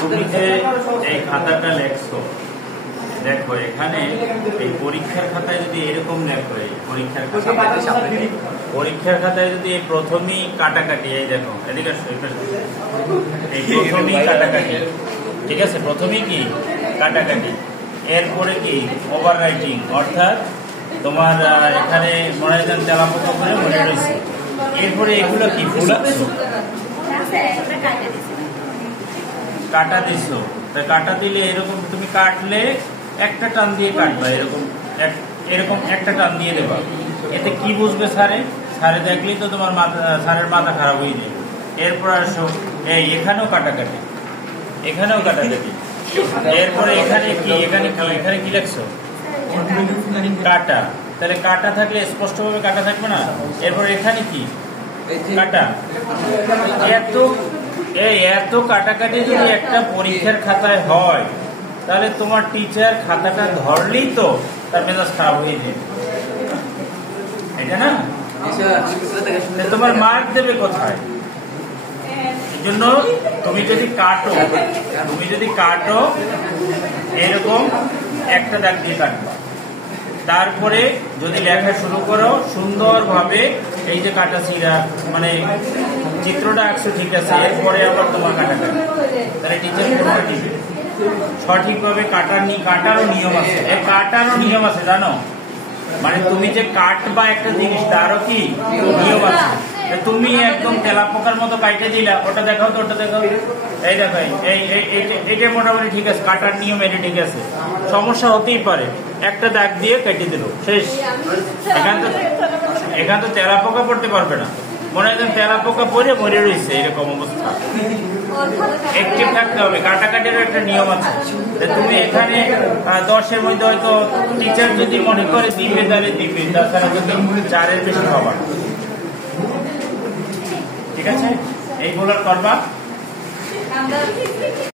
তুমি যে এই খাতাটা লেখছো, দেখো এখানে এই পরীক্ষার খাতায় যদি এরকম লেখো, এই পরীক্ষার খাতায় যদি প্রথমেই কাটাকাটি, এই দেখো এদিকে এই প্রথমেই কাটাকাটি, ঠিক আছে, প্রথমেই কি কাটাকাটি, এরপরে কি ওভার রাইটিং, অর্থাৎ তোমার এখানে মনে হয় তেলাপোকা করে মনে রয়েছে, এরপরে এগুলো কি ফুল কাটা দিছো, কাটা দিলে এরকম তুমি কাটলে একটা টান দিয়ে কাটবা, এরকম একটা টান দিয়ে দেবা। এতে কি বুঝবে স্যারে দেখলেই তো তোমার স্যারের মাথা খারাপ হয়ে যাবে। এরপর আসো এখানেও কাটাকাটি, এরপরে এখানে কি লেখছো, কাটা, তাহলে কাটা থাকলে স্পষ্টভাবে কাটা থাকবে না। এরপর এখানে কি কাটা, এত কাটাকাটি যদি একটা পরীক্ষার খাতায় হয়, তাহলে তোমার টিচার খাতাটা ধরলেই তো তার মেজাজ খারাপ হয়ে যাবে, এটা না? তোমার মার্ক দেবে কোথায়? এই জন্য তুমি যদি কাটো এরকম একটা দাগ দিয়ে কাটবা, তারপরে যদি লেখা শুরু করো সুন্দরভাবে, এই যে কাটা ছিঁড়া মানে চিত্রটা আঁকছো, ঠিক আছে, এরপরে আবার তোমার কাটাকাটি, তাহলে টিচার কোনটা দিবে সঠিকভাবে কাটারও নিয়ম আছে, জানো? মানে তুমি যে কাটবা একটা জিনিস, তারও কি নিয়ম আছে। তুমি একদম তেলাপোকার মতো কাটে দিলা, ওটা দেখাও তো, এই দেখো এইটা মোটামুটি ঠিক আছে, কাটার নিয়ম এটা ঠিক আছে, সমস্যা হতেই পারে, একটা দাগ দিয়ে কেটে দিল, শেষ। এখান তো তেলাপোকা পড়তে পারবে না, মনে হয় তেলাপোকা পরে মরে রয়েছে, এরকম অবস্থা। অ্যাক্টিভ থাকতে হবে, কাটাকাটিরও একটা নিয়ম আছে। তুমি এখানে 10-এর মধ্যে হয়তো টিচার যদি মনে করে দিবে তাহলে দিবে, তাছাড়া কিন্তু 4-এর বেশি পাবা, ঠিক আছে? এইগুলো করবা।